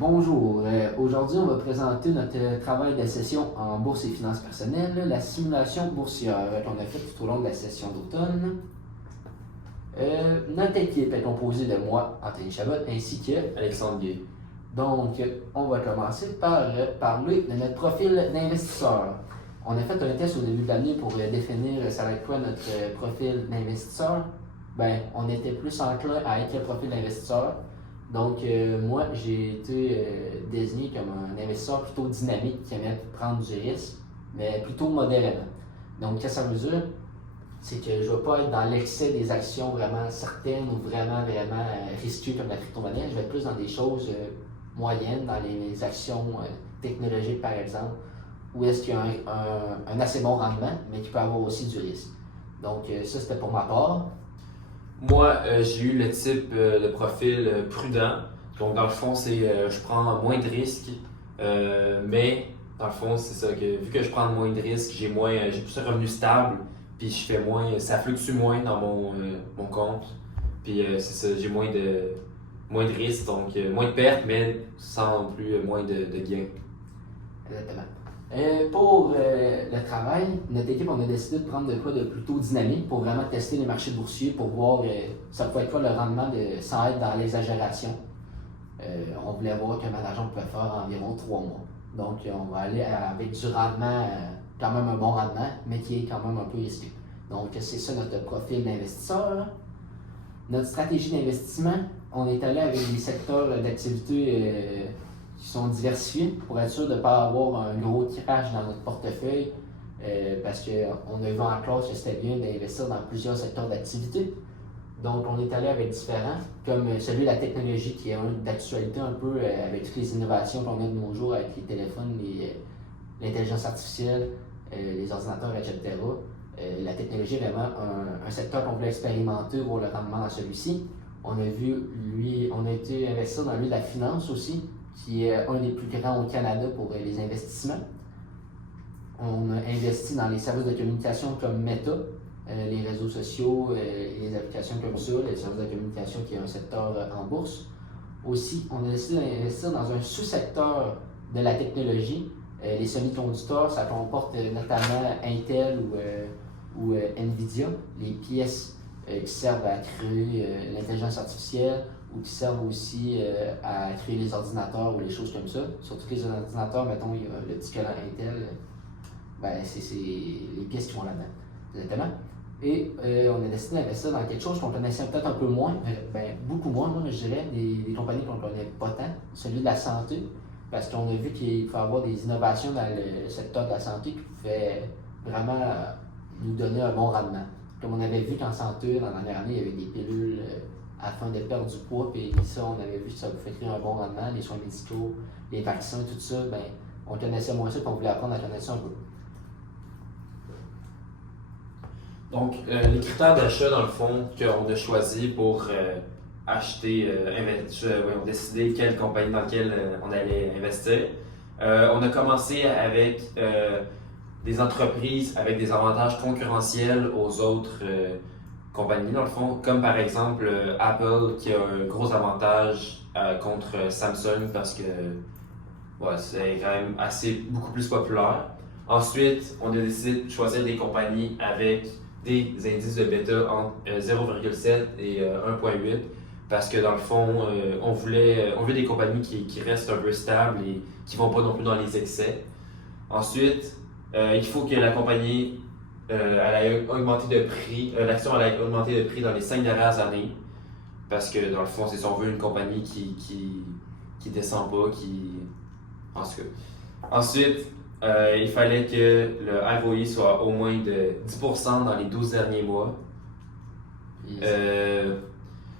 Bonjour, aujourd'hui on va présenter notre travail de session en bourse et finances personnelles, la simulation boursière qu'on a faite tout au long de la session d'automne. Notre équipe est composée de moi, Anthony Chabot, ainsi que Alexandre Gay. Donc, on va commencer par parler de notre profil d'investisseur. On a fait un test au début de l'année pour définir ça va être quoi notre profil d'investisseur. Ben, on était plus enclin à être le profil d'investisseur. Donc, moi, j'ai été désigné comme un investisseur plutôt dynamique qui aimait prendre du risque, mais plutôt modérément. Donc, qu'est-ce que ça veut dire? C'est que je ne vais pas être dans l'excès des actions vraiment certaines ou vraiment risquées comme la crypto-monnaie. Je vais être plus dans des choses moyennes, dans les actions technologiques par exemple, où est-ce qu'il y a un assez bon rendement, mais qui peut avoir aussi du risque. Donc, ça, c'était pour ma part. Moi, j'ai eu le type de profil prudent. Donc, dans le fond, c'est je prends moins de risques, mais dans le fond, c'est ça que vu que je prends moins de risques, j'ai plus un revenu stable, puis je fais moins, ça fluctue moins dans mon compte. Puis c'est ça, j'ai moins de risques, donc moins de pertes, mais sans non plus moins de gains. Exactement. Pour le travail, notre équipe, on a décidé de prendre de quoi de plutôt dynamique pour vraiment tester les marchés boursiers pour voir ça pouvait être quoi le rendement sans être dans l'exagération. On voulait voir qu'un manager pouvait faire environ 3 mois. Donc, on va aller avec du rendement, quand même un bon rendement, mais qui est quand même un peu risqué. Donc, c'est ça notre profil d'investisseur. Notre stratégie d'investissement, on est allé avec des secteurs d'activité qui sont diversifiés pour être sûr de ne pas avoir un gros crash dans notre portefeuille parce qu'on a vu en classe que c'était bien d'investir dans plusieurs secteurs d'activité. Donc, on est allé avec différents, comme celui de la technologie qui est d'actualité un peu avec toutes les innovations qu'on a de nos jours avec les téléphones, l'intelligence artificielle, les ordinateurs, etc. La technologie est vraiment un secteur qu'on voulait expérimenter, voir le rendement dans celui-ci. On a été investir dans lui de la finance aussi, qui est un des plus grands au Canada pour les investissements. On a investi dans les services de communication comme Meta, les réseaux sociaux et les applications comme ça, les services de communication qui est un secteur en bourse. Aussi, on a décidé d'investir dans un sous-secteur de la technologie. Les semi-conducteurs, ça comporte notamment Intel ou Nvidia, les pièces qui servent à créer l'intelligence artificielle ou qui servent aussi à créer les ordinateurs ou les choses comme ça. Surtout que les ordinateurs, mettons, il y a le petit collant Intel, c'est les pièces qui vont là-dedans. Exactement. Et on a décidé d'investir dans quelque chose qu'on connaissait peut-être un peu moins, beaucoup moins, moi je dirais, des compagnies qu'on ne connaît pas tant, celui de la santé, parce qu'on a vu qu'il faut avoir des innovations dans le secteur de la santé qui pouvaient vraiment nous donner un bon rendement. Comme on avait vu qu'en santé, dans la dernière année, il y avait des pilules afin de perdre du poids, puis ça, on avait vu que ça pouvait créer un bon rendement, les soins médicaux, les vaccins, tout ça, on connaissait moins ça, puis on voulait apprendre à connaître ça un peu. Donc, les critères d'achat, dans le fond, qu'on a choisi pour décider quelle compagnie dans laquelle on allait investir. On a commencé avec des entreprises avec des avantages concurrentiels aux autres compagnies, dans le fond, comme par exemple Apple qui a un gros avantage contre Samsung parce que c'est quand même beaucoup plus populaire. Ensuite, on a décidé de choisir des compagnies avec des indices de bêta entre 0,7 et 1,8 parce que dans le fond, on voulait des compagnies qui restent un peu stables et qui ne vont pas non plus dans les excès. Ensuite, il faut que la compagnie elle ait augmenté de prix, l'action elle ait augmenté de prix dans les 5 dernières années parce que dans le fond, c'est si on veut une compagnie qui descend pas, en tout cas. Ensuite, il fallait que le ROI soit au moins de 10% dans les 12 derniers mois.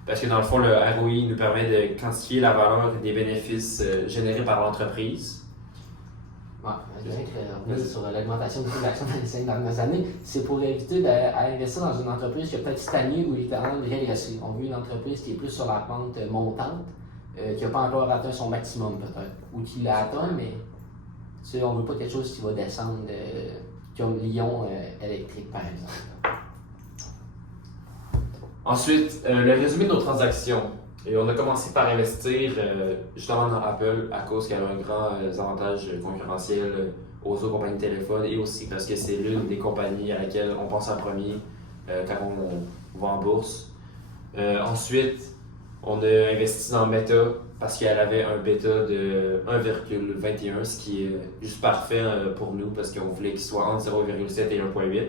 Parce que dans le fond, le ROI nous permet de quantifier la valeur des bénéfices générés par l'entreprise. Je dirais que revenir sur l'augmentation du prix de l'action dans les 5 dernières années, c'est pour éviter d'investir dans une entreprise qui a peut-être stagné ou littéralement régressé. On veut une entreprise qui est plus sur la pente montante, qui n'a pas encore atteint son maximum peut-être, ou qui l'a atteint, mais on ne veut pas quelque chose qui va descendre comme Lyon électrique, par exemple. Ensuite, le résumé de nos transactions. Et on a commencé par investir justement dans Apple à cause qu'elle a un grand avantage concurrentiel aux autres compagnies de téléphone et aussi parce que c'est l'une des compagnies à laquelle on pense en premier quand on va en bourse. Ensuite, on a investi dans Meta parce qu'elle avait un bêta de 1,21, ce qui est juste parfait pour nous parce qu'on voulait qu'il soit entre 0,7 et 1,8.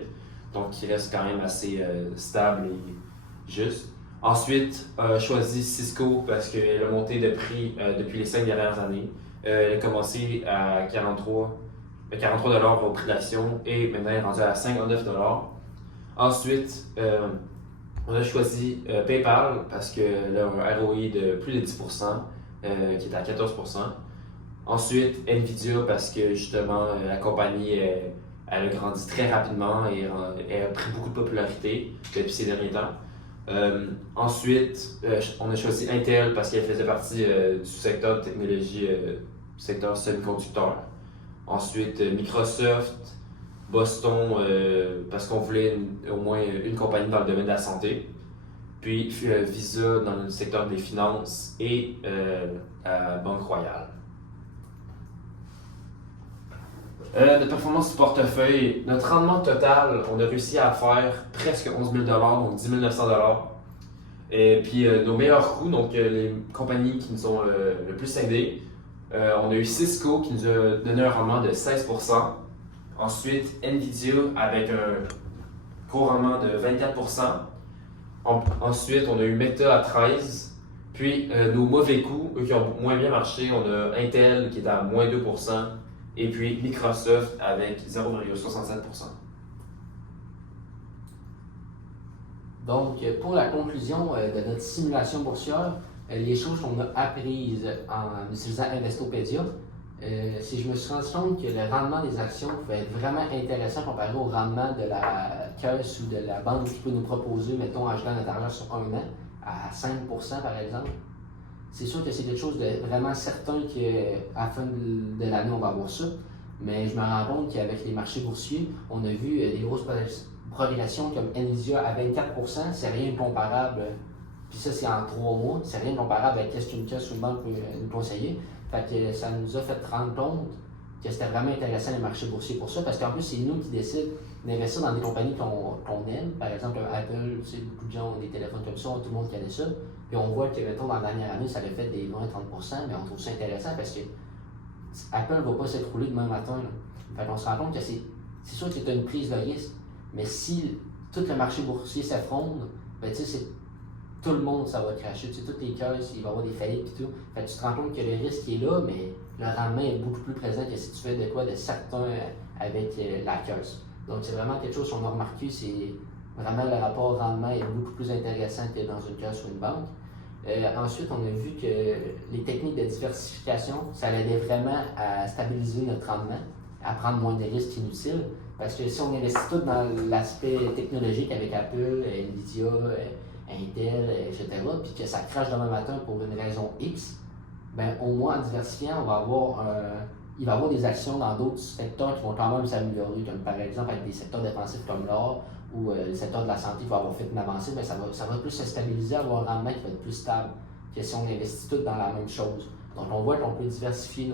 Donc, il reste quand même assez stable et juste. Ensuite, choisi Cisco parce qu'elle a monté de prix depuis les 5 dernières années. Elle a commencé à 43 $ au prix de l'action et maintenant elle est rendue à 59 $. Ensuite, on a choisi PayPal parce qu'elle a un ROI de plus de 10%, qui est à 14%. Ensuite, Nvidia parce que justement la compagnie elle a grandi très rapidement et elle a pris beaucoup de popularité depuis ces derniers temps. Ensuite, on a choisi Intel parce qu'elle faisait partie du secteur de technologie, secteur semi-conducteur. Ensuite, Microsoft, Boston parce qu'on voulait au moins une compagnie dans le domaine de la santé. Puis Visa dans le secteur des finances et la Banque Royale. De performance du portefeuille, notre rendement total, on a réussi à faire presque 11 000 $, donc 10 900 $. Et puis nos meilleurs coups, donc les compagnies qui nous ont le plus aidé, on a eu Cisco qui nous a donné un rendement de 16%. Ensuite, Nvidia avec un gros rendement de 24%. Ensuite, on a eu Meta à 13%. Puis nos mauvais coups, eux qui ont moins bien marché, on a Intel qui est à moins 2%. Et puis Microsoft avec 0,67%. Donc, pour la conclusion de notre simulation boursière, les choses qu'on a apprises en utilisant Investopedia, si je me suis rendu compte que le rendement des actions pouvait être vraiment intéressant comparé au rendement de la caisse ou de la banque qui peut nous proposer, mettons, en gelant notre argent sur un an, à 5% par exemple. C'est sûr que c'est quelque chose de vraiment certain qu'à la fin de l'année, on va avoir ça. Mais je me rends compte qu'avec les marchés boursiers, on a vu des grosses progressions comme Nvidia à 24%, c'est rien de comparable. Puis ça, c'est en 3 mois, c'est rien de comparable avec ce qu'une caisse ou une banque peut nous conseiller. Fait que ça nous a fait rendre compte que c'était vraiment intéressant les marchés boursiers pour ça, parce qu'en plus, c'est nous qui décident d'investir dans des compagnies qu'on aime. Par exemple, Apple, tu sais, beaucoup de gens ont des téléphones comme ça, tout le monde connaît ça. Puis on voit que, mettons, dans la dernière année, ça avait fait des 20-30%, mais on trouve ça intéressant parce que Apple ne va pas s'écrouler demain matin. Là. Fait qu'on se rend compte que c'est sûr que tu as une prise de risque, mais si tout le marché boursier s'effondre, ben tu sais, tout le monde, ça va cracher. Tu sais, toutes les caisses, il va y avoir des faillites et tout. Fait que tu te rends compte que le risque est là, mais le rendement est beaucoup plus présent que si tu fais de quoi de certain avec la caisse. Donc c'est vraiment quelque chose qu'on a remarqué, c'est vraiment le rapport rendement est beaucoup plus intéressant que dans une caisse ou une banque. Ensuite, on a vu que les techniques de diversification, ça aidait vraiment à stabiliser notre rendement, à prendre moins de risques inutiles. Parce que si on investit tout dans l'aspect technologique avec Apple, Nvidia, Intel, etc., puis que ça crache demain matin pour une raison X, ben au moins en diversifiant, il va y avoir des actions dans d'autres secteurs qui vont quand même s'améliorer, comme par exemple avec des secteurs défensifs comme l'or ou le secteur de la santé qui va avoir fait une avancée, ben ça va plus se stabiliser, avoir un rendement qui va être plus stable que si on investit tout dans la même chose. Donc on voit qu'on peut diversifier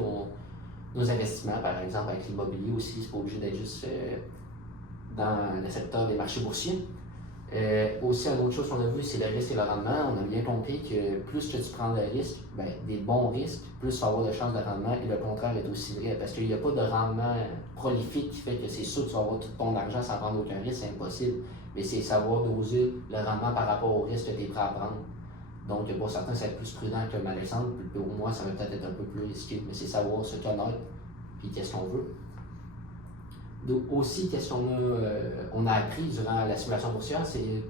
nos investissements, par exemple avec l'immobilier aussi, c'est pas obligé d'être juste dans le secteur des marchés boursiers. Aussi, une autre chose qu'on a vu, c'est le risque et le rendement. On a bien compris que plus que tu prends de risques, ben, des bons risques, plus tu vas avoir de chances de rendement, et le contraire est aussi vrai. Parce qu'il n'y a pas de rendement prolifique qui fait que c'est sûr que tu vas avoir tout ton argent sans prendre aucun risque, c'est impossible. Mais c'est savoir doser le rendement par rapport au risque que tu es prêt à prendre. Donc, pour certains, ça va être plus prudent que Alexandre, puis pour moi, ça va peut-être être un peu plus risqué. Mais c'est savoir se connaître, puis qu'est-ce qu'on veut. Donc, aussi, qu'est-ce qu'on a appris durant la simulation boursière,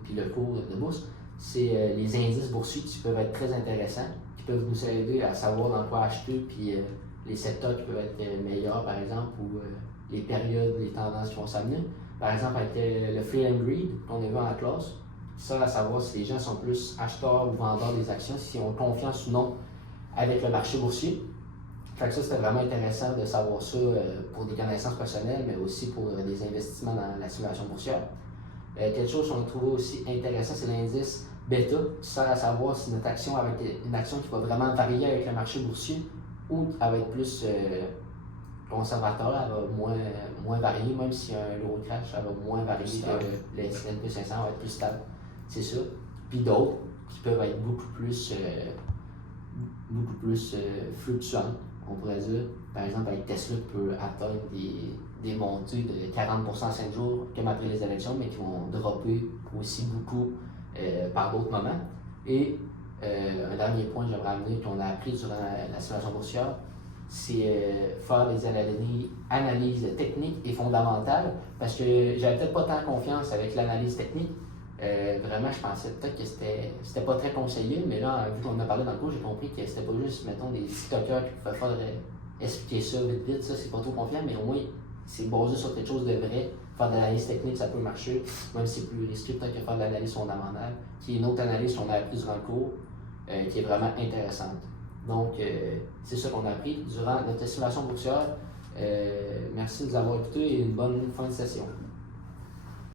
puis le cours de bourse, c'est les indices boursiers qui peuvent être très intéressants, qui peuvent nous aider à savoir dans quoi acheter, puis les secteurs qui peuvent être meilleurs, par exemple, ou les périodes, les tendances qui vont s'amener. Par exemple, avec le Fear and Greed qu'on a vu en classe, ça, à savoir si les gens sont plus acheteurs ou vendeurs des actions, s'ils ont confiance ou non avec le marché boursier. Fait que ça, c'était vraiment intéressant de savoir ça pour des connaissances personnelles, mais aussi pour des investissements dans la simulation boursière. Quelque chose qu'on a trouvé aussi intéressant, c'est l'indice bêta qui sert à savoir si notre action va être une action qui va vraiment varier avec le marché boursier ou elle va être plus conservateur, elle va moins varier, même s'il y a un gros crash, elle va moins varier que le S&P 500 va être plus stable. C'est ça. Puis d'autres qui peuvent être beaucoup plus fluctuantes, on pourrait dire. Par exemple, avec Tesla qui peut atteindre des montées de 40% en 5 jours, comme après les élections, mais qui vont dropper aussi beaucoup par d'autres moments. Et un dernier point que j'aimerais amener qu'on a appris durant la simulation boursière, c'est faire des analyses techniques et fondamentales, parce que j'avais peut-être pas tant confiance avec l'analyse technique. Vraiment, je pensais peut-être que c'était pas très conseillé, mais là, vu qu'on en a parlé dans le cours, j'ai compris que c'était pas juste, mettons, des TikTokers qui pouvaient faire expliquer ça vite, ça c'est pas trop confiant, mais au moins c'est basé sur quelque chose de vrai. Faire de l'analyse technique, ça peut marcher, même si c'est plus risqué peut-être que faire de l'analyse fondamentale, qui est une autre analyse qu'on a appris durant le cours, qui est vraiment intéressante. Donc, c'est ça qu'on a appris durant notre simulation boursière. Merci de nous avoir écoutés et une bonne fin de session.